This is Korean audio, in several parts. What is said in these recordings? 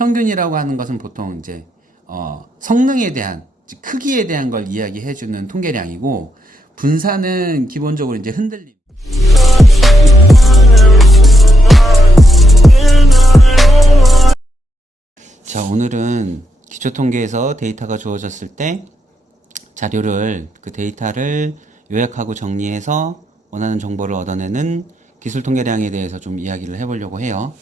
평균이라고 하는 것은 보통 이제 성능에 대한 크기에 대한 걸 이야기해주는 통계량이고 분산은 기본적으로 이제 흔들림. 자, 오늘은 기초통계에서 데이터가 주어졌을 때 자료를 그 데이터를 요약하고 정리해서 원하는 정보를 얻어내는 기술통계량에 대해서 좀 이야기를 해보려고 해요.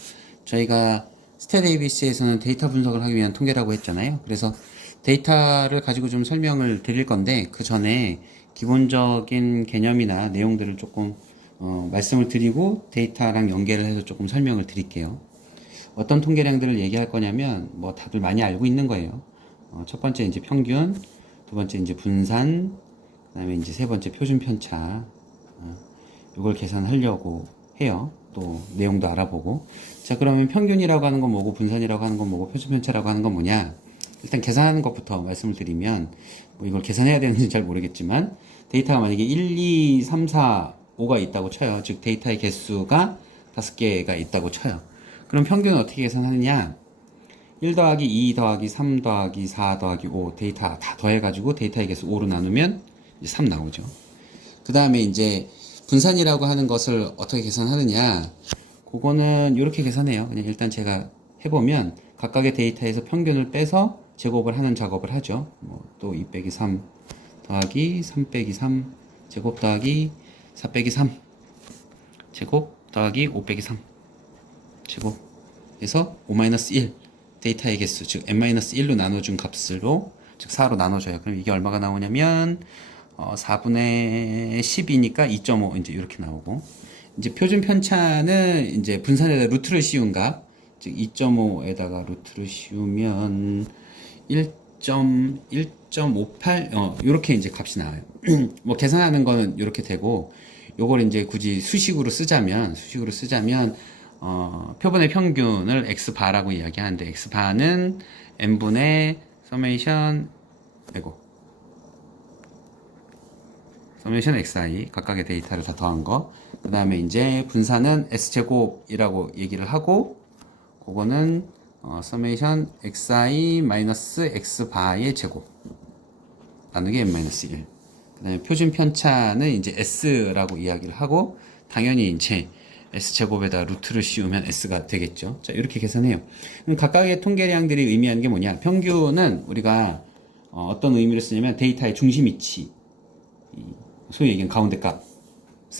저희가 스탯 ABC에서는 데이터 분석을 하기 위한 통계라고 했잖아요. 그래서 데이터를 가지고 좀 설명을 드릴 건데 그 전에 기본적인 개념이나 내용들을 조금 말씀을 드리고 데이터랑 연계를 해서 조금 설명을 드릴게요. 어떤 통계량들을 얘기할 거냐면 뭐 다들 많이 알고 있는 거예요. 첫 번째 이제 평균, 두 번째 이제 분산, 그 다음에 이제 세 번째 표준 편차. 이걸 계산하려고 해요. 또 내용도 알아보고. 자, 그러면 평균이라고 하는 건 뭐고 분산이라고 하는 건 뭐고 표준 편차라고 하는 건 뭐냐? 일단 계산하는 것부터 말씀을 드리면 뭐 이걸 계산해야 되는지 잘 모르겠지만 데이터가 만약에 1, 2, 3, 4, 5가 있다고 쳐요. 즉 데이터의 개수가 5개가 있다고 쳐요. 그럼 평균은 어떻게 계산하느냐? 1 더하기 2 더하기 3 더하기 4 더하기 5 데이터 다 더해가지고 데이터의 개수 5로 나누면 이제 3 나오죠. 그 다음에 이제 분산이라고 하는 것을 어떻게 계산하느냐? 그거는 이렇게 계산해요. 그냥 일단 제가 해보면 각각의 데이터에서 평균을 빼서 제곱을 하는 작업을 하죠. 또 2 빼기 3 더하기 3 빼기 3 제곱 더하기 4 빼기 3 제곱 더하기 5 빼기 3 제곱에서 5-1 데이터의 개수 즉 n-1로 나눠준 값으로 즉 4로 나눠줘요. 그럼 이게 얼마가 나오냐면 4분의 10이니까 2.5 이제 이렇게 나오고 이제 표준 편차는 이제 분산에다 루트를 씌운 값 즉 2.5에다가 루트를 씌우면 1.58 요렇게 이제 값이 나와요. 뭐 계산하는 거는 이렇게 되고 요걸 이제 굳이 수식으로 쓰자면 표본의 평균을 x바라고 이야기하는데 x바는 n분의 서메이션 xi 각각의 데이터를 다 더한 거. 그 다음에 이제 분산은 s제곱이라고 얘기를 하고 그거는 서메이션 xi 마이너스 x바의 제곱 나누기 n-1. 그 다음에 표준 편차는 이제 s라고 이야기를 하고 당연히 이제 s제곱에다 루트를 씌우면 s가 되겠죠. 자, 이렇게 계산해요. 그럼 각각의 통계량들이 의미하는 게 뭐냐? 평균은 우리가 어떤 의미로 쓰냐면 데이터의 중심 위치, 소위 얘기하는 가운데 값의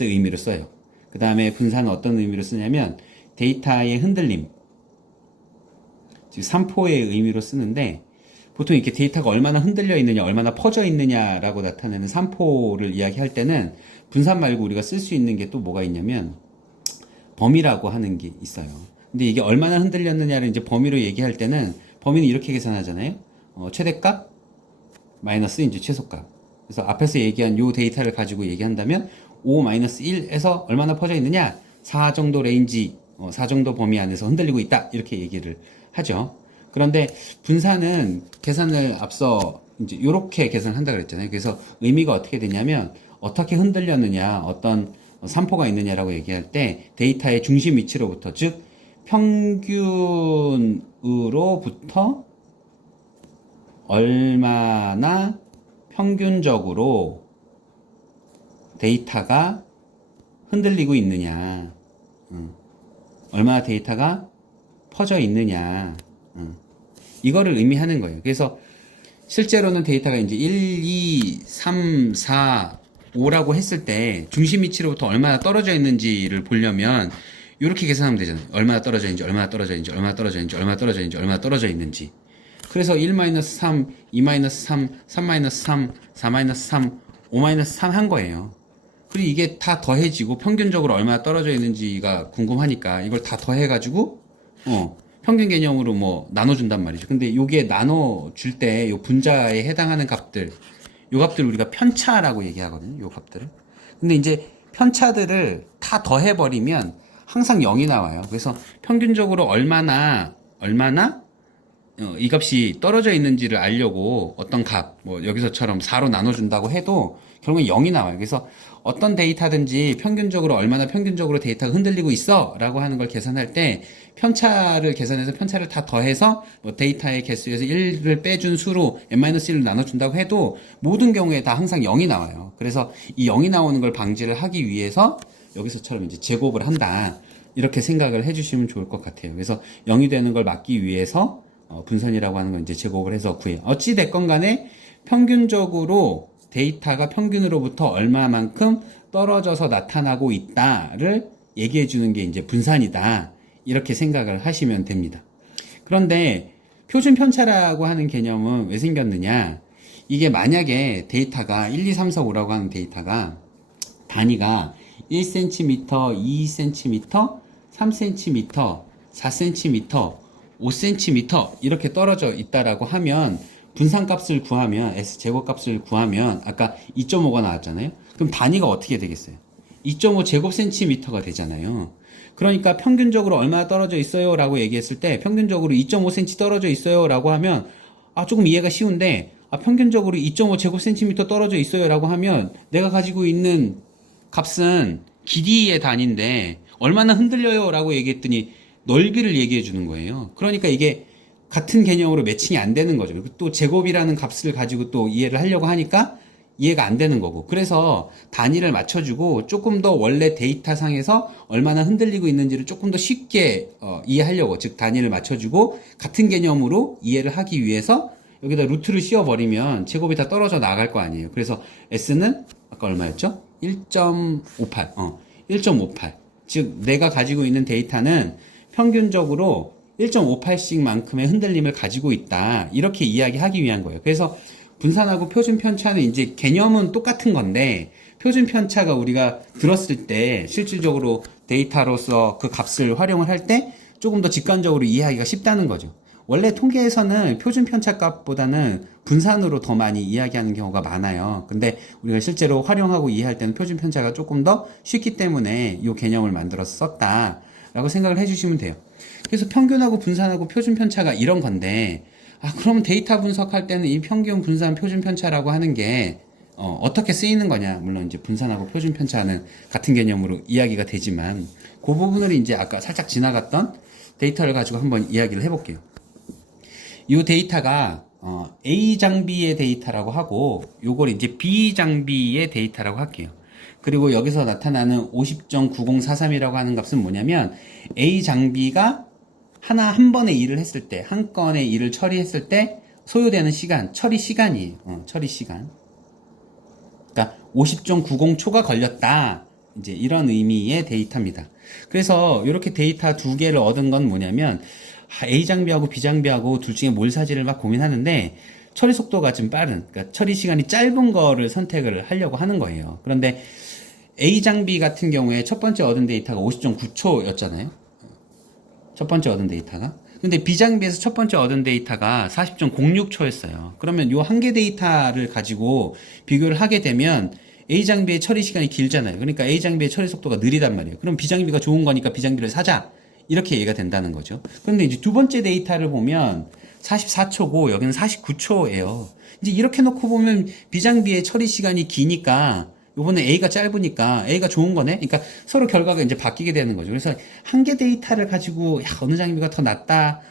의미로 써요. 그 다음에 분산은 어떤 의미로 쓰냐면 데이터의 흔들림, 즉 산포의 의미로 쓰는데 보통 이렇게 데이터가 얼마나 흔들려 있느냐, 얼마나 퍼져 있느냐라고 나타내는 산포를 이야기할 때는 분산 말고 우리가 쓸 수 있는 게 또 뭐가 있냐면 범위라고 하는 게 있어요. 근데 이게 얼마나 흔들렸느냐를 이제 범위로 얘기할 때는 범위는 이렇게 계산하잖아요. 최대값 마이너스 이제 최소값. 그래서 앞에서 얘기한 요 데이터를 가지고 얘기한다면 5-1에서 얼마나 퍼져 있느냐? 4 정도 레인지, 4 정도 범위 안에서 흔들리고 있다. 이렇게 얘기를 하죠. 그런데 분산은 계산을 앞서 이제 요렇게 계산한다 그랬잖아요. 그래서 의미가 어떻게 되냐면 어떻게 흔들렸느냐, 어떤 산포가 있느냐라고 얘기할 때 데이터의 중심 위치로부터 즉 평균으로부터 얼마나 평균적으로 데이터가 흔들리고 있느냐, 얼마나 데이터가 퍼져 있느냐, 이거를 의미하는 거예요. 그래서 실제로는 데이터가 이제 1, 2, 3, 4, 5라고 했을 때 중심 위치로부터 얼마나 떨어져 있는지를 보려면 이렇게 계산하면 되잖아요. 얼마나 떨어져 있는지, 얼마나 떨어져 있는지, 얼마나 떨어져 있는지, 얼마나 떨어져 있는지, 얼마나 떨어져 있는지. 그래서 1-3, 2-3, 3-3, 4-3, 5-3 한 거예요. 그리고 이게 다 더해지고 평균적으로 얼마나 떨어져 있는지가 궁금하니까 이걸 다 더해가지고 평균 개념으로 뭐 나눠준단 말이죠. 근데 요게 나눠줄 때 요 분자에 해당하는 값들 요 값들 우리가 편차라고 얘기하거든요. 요 값들을. 근데 이제 편차들을 다 더해버리면 항상 0이 나와요. 그래서 평균적으로 얼마나 이 값이 떨어져 있는지를 알려고 어떤 값, 뭐 여기서처럼 4로 나눠준다고 해도 결국엔 0이 나와요. 그래서 어떤 데이터든지 평균적으로 얼마나 평균적으로 데이터가 흔들리고 있어 라고 하는 걸 계산할 때 편차를 계산해서 편차를 다 더해서 뭐 데이터의 개수에서 1을 빼준 수로 n-1로 나눠준다고 해도 모든 경우에 다 항상 0이 나와요. 그래서 이 0이 나오는 걸 방지를 하기 위해서 여기서처럼 이제 제곱을 한다. 이렇게 생각을 해주시면 좋을 것 같아요. 그래서 0이 되는 걸 막기 위해서 분선이라고 하는 건 이제 제곱을 해서 구해요. 어찌 됐건 간에 평균적으로 데이터가 평균으로부터 얼마만큼 떨어져서 나타나고 있다를 얘기해 주는 게 이제 분산이다. 이렇게 생각을 하시면 됩니다. 그런데 표준 편차라고 하는 개념은 왜 생겼느냐? 이게 만약에 데이터가 1, 2, 3, 4, 5라고 하는 데이터가 단위가 1cm, 2cm, 3cm, 4cm, 5cm 이렇게 떨어져 있다라고 하면 분산값을 구하면 S제곱값을 구하면 아까 2.5가 나왔잖아요. 그럼 단위가 어떻게 되겠어요? 2.5 제곱센티미터가 되잖아요. 그러니까 평균적으로 얼마나 떨어져 있어요 라고 얘기했을 때 평균적으로 2.5cm 떨어져 있어요 라고 하면 조금 이해가 쉬운데 평균적으로 2.5 제곱센티미터 떨어져 있어요 라고 하면 내가 가지고 있는 값은 길이의 단위인데 얼마나 흔들려요 라고 얘기했더니 넓이를 얘기해 주는 거예요. 그러니까 이게 같은 개념으로 매칭이 안 되는 거죠. 그리고 또 제곱이라는 값을 가지고 또 이해를 하려고 하니까 이해가 안 되는 거고. 그래서 단위를 맞춰주고 조금 더 원래 데이터 상에서 얼마나 흔들리고 있는지를 조금 더 쉽게 이해하려고, 즉 단위를 맞춰주고 같은 개념으로 이해를 하기 위해서 여기다 루트를 씌워버리면 제곱이 다 떨어져 나갈 거 아니에요. 그래서 S는 아까 얼마였죠? 1.58. 1.58. 즉 내가 가지고 있는 데이터는 평균적으로 1.58씩만큼의 흔들림을 가지고 있다. 이렇게 이야기하기 위한 거예요. 그래서 분산하고 표준 편차는 이제 개념은 똑같은 건데 표준 편차가 우리가 들었을 때 실질적으로 데이터로서 그 값을 활용을 할 때 조금 더 직관적으로 이해하기가 쉽다는 거죠. 원래 통계에서는 표준 편차 값보다는 분산으로 더 많이 이야기하는 경우가 많아요. 근데 우리가 실제로 활용하고 이해할 때는 표준 편차가 조금 더 쉽기 때문에 이 개념을 만들어서 썼다라고 생각을 해주시면 돼요. 그래서 평균하고 분산하고 표준 편차가 이런 건데 그럼 데이터 분석할 때는 이 평균, 분산, 표준 편차라고 하는 게 어떻게 쓰이는 거냐? 물론 이제 분산하고 표준 편차는 같은 개념으로 이야기가 되지만 그 부분을 이제 아까 살짝 지나갔던 데이터를 가지고 한번 이야기를 해볼게요. 이 데이터가 A 장비의 데이터라고 하고 요걸 이제 B 장비의 데이터라고 할게요. 그리고 여기서 나타나는 50.9043이라고 하는 값은 뭐냐면 A 장비가 한 번의 일을 했을 때, 한 건의 일을 처리했을 때 소요되는 시간, 처리 시간이에요. 처리 시간. 그러니까 50.90초가 걸렸다. 이제 이런 의미의 데이터입니다. 그래서 이렇게 데이터 두 개를 얻은 건 뭐냐면 A 장비하고 B 장비하고 둘 중에 뭘 사지를 막 고민하는데 처리 속도가 좀 빠른, 그러니까 처리 시간이 짧은 거를 선택을 하려고 하는 거예요. 그런데 A 장비 같은 경우에 첫 번째 얻은 데이터가 50.9초였잖아요. 첫 번째 얻은 데이터가. 근데 B 장비에서 첫 번째 얻은 데이터가 40.06초였어요. 그러면 요 한 개 데이터를 가지고 비교를 하게 되면 A 장비의 처리 시간이 길잖아요. 그러니까 A 장비의 처리 속도가 느리단 말이에요. 그럼 B 장비가 좋은 거니까 B 장비를 사자. 이렇게 얘기가 된다는 거죠. 그런데 이제 두 번째 데이터를 보면 44초고 여기는 49초예요. 이제 이렇게 놓고 보면 B 장비의 처리 시간이 기니까 요번에 A가 짧으니까 A가 좋은 거네? 그러니까 서로 결과가 이제 바뀌게 되는 거죠. 그래서 한 개 데이터를 가지고, 어느 장비가 더 낫다,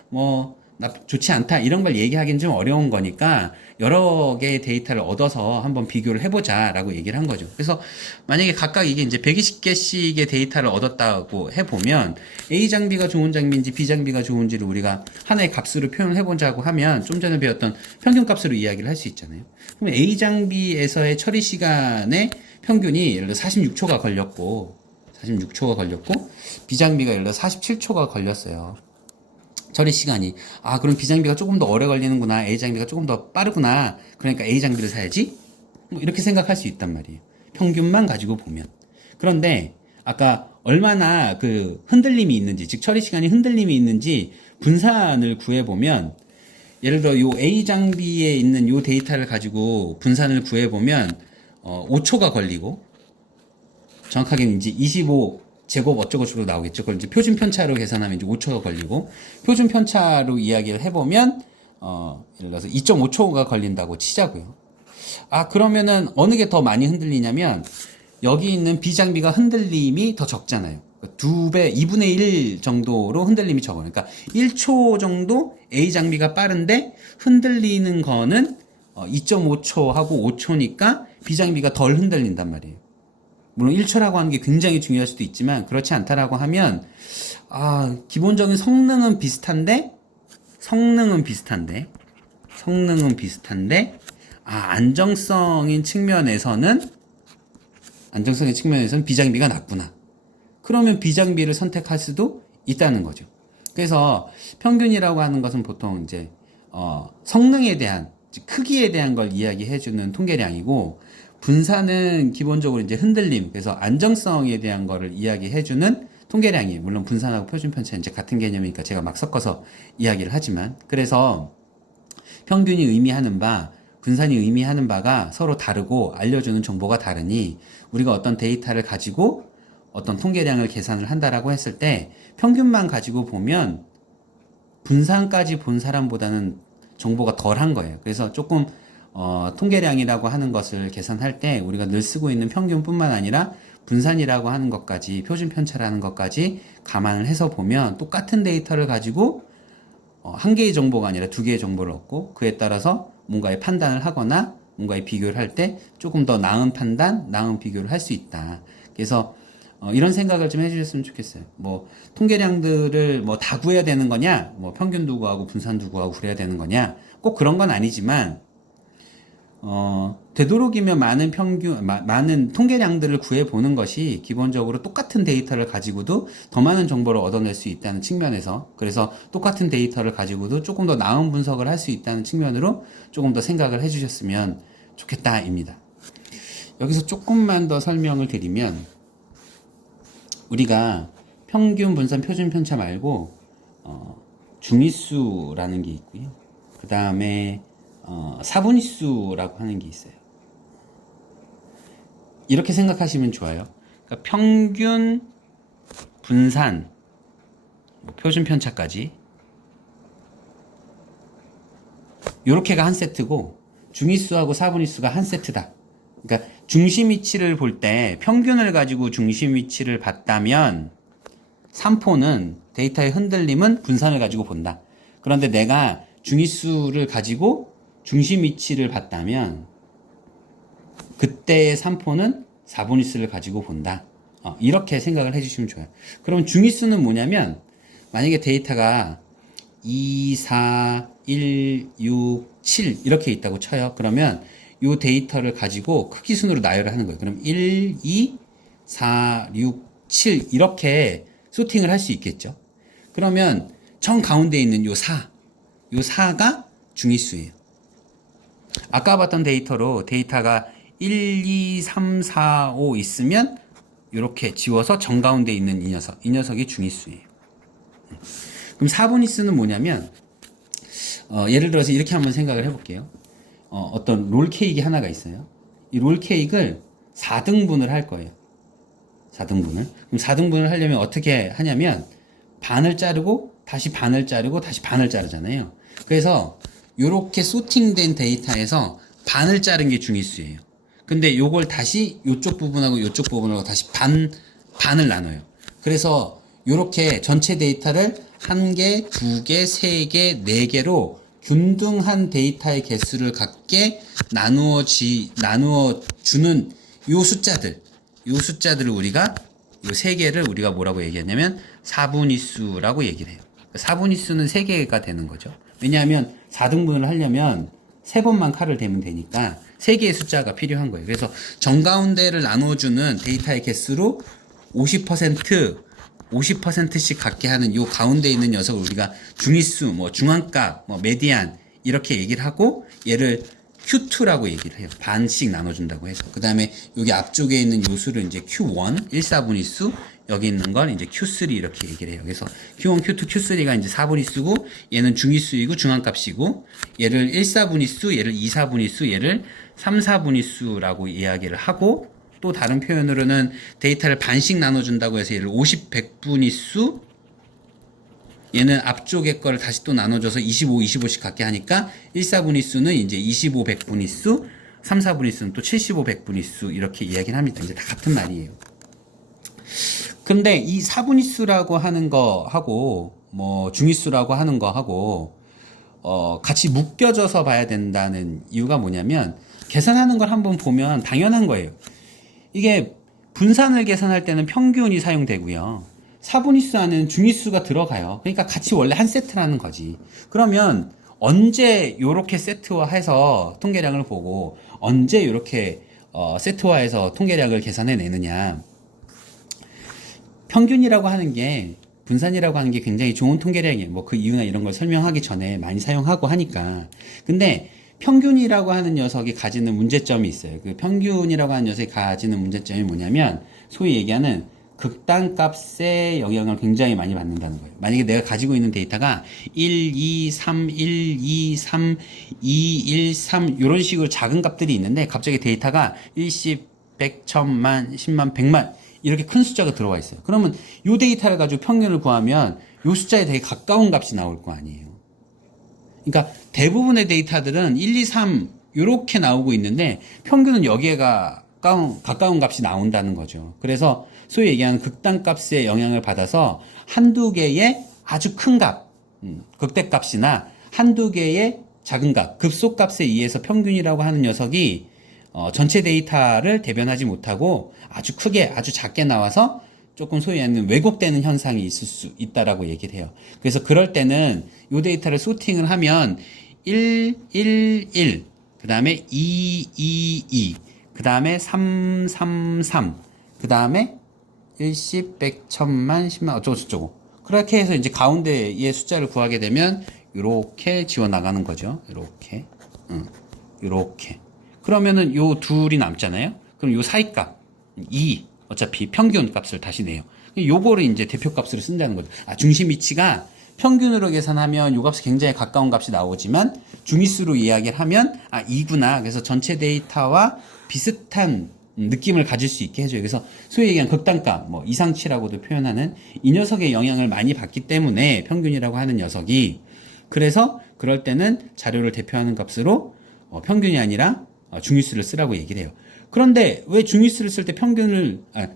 좋지 않다, 이런 걸 얘기하기는 좀 어려운 거니까, 여러 개의 데이터를 얻어서 한번 비교를 해보자, 라고 얘기를 한 거죠. 그래서 만약에 각각 이게 이제 120개씩의 데이터를 얻었다고 해보면, A 장비가 좋은 장비인지 B 장비가 좋은지를 우리가 하나의 값으로 표현을 해보자고 하면, 좀 전에 배웠던 평균 값으로 이야기를 할 수 있잖아요. 그럼 A 장비에서의 처리 시간의 평균이 예를 들어 46초가 걸렸고 B 장비가 예를 들어 47초가 걸렸어요. 처리 시간이. 그럼 B 장비가 조금 더 오래 걸리는구나. A 장비가 조금 더 빠르구나. 그러니까 A 장비를 사야지. 이렇게 생각할 수 있단 말이에요. 평균만 가지고 보면. 그런데 아까 얼마나 그 흔들림이 있는지, 즉 처리 시간이 흔들림이 있는지 분산을 구해보면, 예를 들어 요 A 장비에 있는 요 데이터를 가지고 분산을 구해보면 5초가 걸리고, 정확하게는 이제 25 제곱 어쩌고저쩌고 나오겠죠. 그걸 이제 표준 편차로 계산하면 이제 5초가 걸리고, 표준 편차로 이야기를 해보면 예를 들어서 2.5초가 걸린다고 치자고요. 그러면은 어느 게 더 많이 흔들리냐면 여기 있는 비장비가 흔들림이 더 적잖아요. 2배, 2분의 1 정도로 흔들림이 적어요. 그러니까 1초 정도 A 장비가 빠른데 흔들리는 거는 2.5초하고 5초니까 B 장비가 덜 흔들린단 말이에요. 물론 1초라고 하는 게 굉장히 중요할 수도 있지만 그렇지 않다라고 하면 기본적인 성능은 비슷한데 안정성인 측면에서는 비장비가 낮구나. 그러면 비장비를 선택할 수도 있다는 거죠. 그래서 평균이라고 하는 것은 보통 이제 성능에 대한 크기에 대한 걸 이야기해주는 통계량이고 분산은 기본적으로 이제 흔들림, 그래서 안정성에 대한 거를 이야기해주는 통계량이에요. 물론 분산하고 표준 편차는 이제 같은 개념이니까 제가 막 섞어서 이야기를 하지만 그래서 평균이 의미하는 바, 분산이 의미하는 바가 서로 다르고 알려주는 정보가 다르니 우리가 어떤 데이터를 가지고 어떤 통계량을 계산을 한다라고 했을 때 평균만 가지고 보면 분산까지 본 사람보다는 정보가 덜한 거예요. 그래서 조금 통계량이라고 하는 것을 계산할 때 우리가 늘 쓰고 있는 평균뿐만 아니라 분산이라고 하는 것까지, 표준 편차라는 것까지 감안을 해서 보면 똑같은 데이터를 가지고 한 개의 정보가 아니라 두 개의 정보를 얻고 그에 따라서 뭔가의 판단을 하거나 뭔가의 비교를 할 때 조금 더 나은 판단, 나은 비교를 할 수 있다. 그래서 이런 생각을 좀 해주셨으면 좋겠어요. 뭐 통계량들을 뭐 다 구해야 되는 거냐, 뭐 평균도 구하고 분산도 구하고 그래야 되는 거냐, 꼭 그런 건 아니지만 되도록이면 많은 통계량들을 구해보는 것이 기본적으로 똑같은 데이터를 가지고도 더 많은 정보를 얻어낼 수 있다는 측면에서, 그래서 똑같은 데이터를 가지고도 조금 더 나은 분석을 할 수 있다는 측면으로 조금 더 생각을 해주셨으면 좋겠다입니다. 여기서 조금만 더 설명을 드리면, 우리가 평균, 분산, 표준 편차 말고 중위수라는 게 있고요. 그 다음에 사분위수라고 하는 게 있어요. 이렇게 생각하시면 좋아요. 그러니까 평균, 분산, 표준 편차까지 요렇게가 한 세트고 중위수하고 사분위수가 한 세트다. 그러니까 중심 위치를 볼 때 평균을 가지고 중심 위치를 봤다면 산포는 데이터의 흔들림은 분산을 가지고 본다. 그런데 내가 중위수를 가지고 중심 위치를 봤다면 그때의 산포는 사분위수를 가지고 본다. 이렇게 생각을 해주시면 좋아요. 그럼 중위수는 뭐냐면 만약에 데이터가 2, 4, 1, 6, 7 이렇게 있다고 쳐요. 그러면 이 데이터를 가지고 크기 순으로 나열을 하는 거예요. 그럼 1, 2, 4, 6, 7 이렇게 소팅을 할 수 있겠죠. 그러면 정 가운데 있는 요 4가 중위수예요. 아까 봤던 데이터로 데이터가 1, 2, 3, 4, 5 있으면 이렇게 지워서 정가운데 있는 이 녀석이 중위수예요. 그럼 사분위수는 뭐냐면 예를 들어서 이렇게 한번 생각을 해볼게요. 어떤 롤케이크 하나가 있어요. 이 롤케이크를 4등분을 할 거예요. 4등분을. 그럼 4등분을 하려면 어떻게 하냐면 반을 자르고 다시 반을 자르고 다시 반을 자르잖아요. 그래서 요렇게 소팅된 데이터에서 반을 자른 게 중위수예요. 근데 요걸 다시 요쪽 부분하고 요쪽 부분하고 다시 반을 나눠요. 그래서 요렇게 전체 데이터를 1개, 2개, 3개, 4개로 균등한 데이터의 개수를 갖게 나누어 주는 요 숫자들을 우리가 요 3개를 우리가 뭐라고 얘기했냐면 사분위수라고 얘기를 해요. 사분위수는 3개가 되는 거죠. 왜냐하면 4등분을 하려면 3번만 칼을 대면 되니까 3개의 숫자가 필요한 거예요. 그래서 정가운데를 나눠주는 데이터의 개수로 50%씩 갖게 하는 요 가운데 있는 녀석을 우리가 중위수, 중앙값, 메디안 이렇게 얘기를 하고 얘를 Q2라고 얘기를 해요. 반씩 나눠준다고 해서. 그 다음에 여기 앞쪽에 있는 요수를 이제 Q1, 1사분위수, 여기 있는 걸 이제 Q3 이렇게 얘기를 해요. 그래서 Q1, Q2, Q3가 이제 사분위수고 얘는 중위수이고 중앙값이고 얘를 1사분위수, 얘를 2사분위수, 얘를 3사분위수라고 이야기를 하고 또 다른 표현으로는 데이터를 반씩 나눠준다고 해서 얘를 50, 100분위수, 얘는 앞쪽에 거를 다시 또 나눠줘서 25, 25씩 갖게 하니까 1, 4분위수는 이제 25, 100분위수, 3, 4분위수는 또 75, 100분위수 이렇게 이야기를 합니다. 이제 다 같은 말이에요. 근데 이 4분위수라고 하는 거 하고 뭐 중위수라고 하는 거 하고 같이 묶여져서 봐야 된다는 이유가 뭐냐면 계산하는 걸 한번 보면 당연한 거예요. 이게 분산을 계산할 때는 평균이 사용되고요. 4분위수 안에는 중위수가 들어가요. 그러니까 같이 원래 한 세트라는 거지. 그러면 언제 요렇게 세트화해서 통계량을 보고 언제 요렇게 세트화해서 통계량을 계산해내느냐. 평균이라고 하는 게 분산이라고 하는 게 굉장히 좋은 통계량이에요. 뭐 그 이유나 이런 걸 설명하기 전에 많이 사용하고 하니까. 근데 평균이라고 하는 녀석이 가지는 문제점이 있어요. 그 평균이라고 하는 녀석이 가지는 문제점이 뭐냐면 소위 얘기하는 극단값의 영향을 굉장히 많이 받는다는 거예요. 만약에 내가 가지고 있는 데이터가 1, 2, 3, 1, 2, 3, 2, 1, 3 이런 식으로 작은 값들이 있는데 갑자기 데이터가 1, 10, 100, 1000만, 10만, 100만 이렇게 큰 숫자가 들어와 있어요. 그러면 이 데이터를 가지고 평균을 구하면 이 숫자에 되게 가까운 값이 나올 거 아니에요. 그러니까 대부분의 데이터들은 1, 2, 3 이렇게 나오고 있는데 평균은 여기에 가까운 값이 나온다는 거죠. 그래서 소위 얘기하는 극단값의 영향을 받아서 한두 개의 아주 큰 값, 극대값이나 한두 개의 작은 값, 급소값에 의해서 평균이라고 하는 녀석이 전체 데이터를 대변하지 못하고 아주 크게, 아주 작게 나와서 조금 소위 하는 왜곡되는 현상이 있을 수 있다라고 얘기를 해요. 그래서 그럴 때는 이 데이터를 소팅을 하면 1, 1, 1, 그 다음에 2, 2, 2, 그 다음에 3, 3, 3, 그 다음에 1, 10, 100, 1000만, 10만, 어쩌고저쩌고. 그렇게 해서 이제 가운데의 숫자를 구하게 되면 이렇게 지워 나가는 거죠. 이렇게, 이렇게. 그러면은 요 둘이 남잖아요. 그럼 요 사이값 2 어차피 평균 값을 다시 내요. 요거를 이제 대표 값으로 쓴다는 거죠. 중심 위치가 평균으로 계산하면 요 값이 굉장히 가까운 값이 나오지만 중위수로 이야기를 하면 2구나. 그래서 전체 데이터와 비슷한 느낌을 가질 수 있게 해줘요. 그래서 소위 얘기한 극단값, 뭐 이상치라고도 표현하는 이 녀석의 영향을 많이 받기 때문에 평균이라고 하는 녀석이 그래서 그럴 때는 자료를 대표하는 값으로 평균이 아니라 중위수를 쓰라고 얘기를 해요. 그런데 왜 중위수를 쓸 때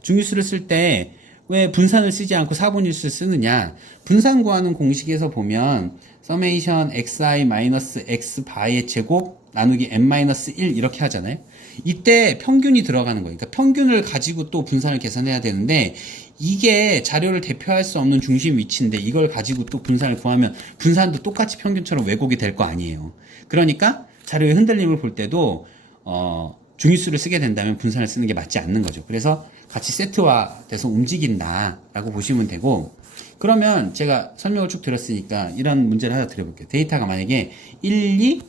중위수를 쓸 때 왜 분산을 쓰지 않고 4분위수를 쓰느냐? 분산 구하는 공식에서 보면 서메이션 xi 마이너스 x 바의 제곱 나누기 n-1 이렇게 하잖아요. 이때 평균이 들어가는 거예요. 그러니까 평균을 가지고 또 분산을 계산해야 되는데 이게 자료를 대표할 수 없는 중심 위치인데 이걸 가지고 또 분산을 구하면 분산도 똑같이 평균처럼 왜곡이 될 거 아니에요. 그러니까 자료의 흔들림을 볼 때도 중위수를 쓰게 된다면 분산을 쓰는 게 맞지 않는 거죠. 그래서 같이 세트화돼서 움직인다라고 보시면 되고 그러면 제가 설명을 쭉 드렸으니까 이런 문제를 하나 드려볼게요. 데이터가 만약에 1, 2,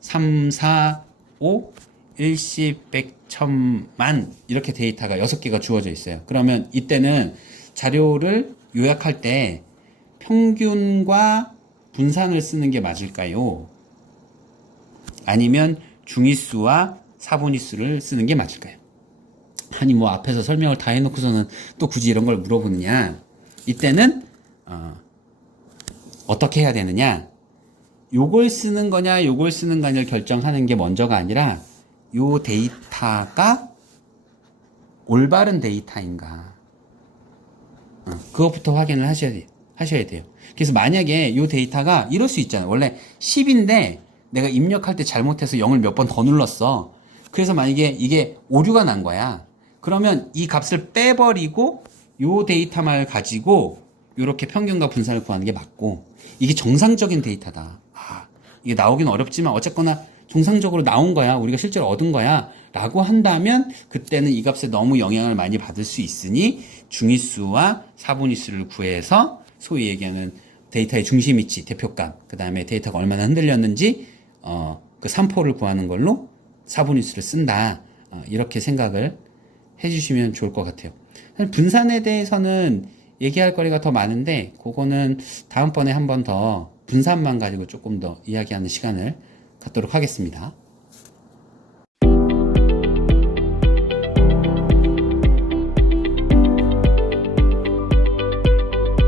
3, 4, 5, 1, 10, 100, 1000만 이렇게 데이터가 6개가 주어져 있어요. 그러면 이때는 자료를 요약할 때 평균과 분산을 쓰는 게 맞을까요? 아니면 중위수와 4분위수를 쓰는 게 맞을까요? 아니 뭐 앞에서 설명을 다 해놓고서는 또 굳이 이런 걸 물어보느냐. 이때는 어떻게 해야 되느냐. 요걸 쓰는 거냐 요걸 쓰는 거냐를 결정하는 게 먼저가 아니라 요 데이터가 올바른 데이터인가 그것부터 확인을 하셔야 돼요. 그래서 만약에 요 데이터가 이럴 수 있잖아요. 원래 10인데 내가 입력할 때 잘못해서 0을 몇 번 더 눌렀어. 그래서 만약에 이게 오류가 난 거야. 그러면 이 값을 빼버리고 요 데이터만 가지고 요렇게 평균과 분산을 구하는 게 맞고 이게 정상적인 데이터다. 이게 나오긴 어렵지만 어쨌거나 정상적으로 나온 거야. 우리가 실제로 얻은 거야. 라고 한다면 그때는 이 값에 너무 영향을 많이 받을 수 있으니 중위수와 4분위수를 구해서 소위 얘기하는 데이터의 중심 위치, 대표값, 그 다음에 데이터가 얼마나 흔들렸는지 그 3포를 구하는 걸로 4분위수를 쓴다. 이렇게 생각을 해주시면 좋을 것 같아요. 분산에 대해서는 얘기할 거리가 더 많은데 그거는 다음번에 한 번 더 분산만 가지고 조금 더 이야기하는 시간을 갖도록 하겠습니다.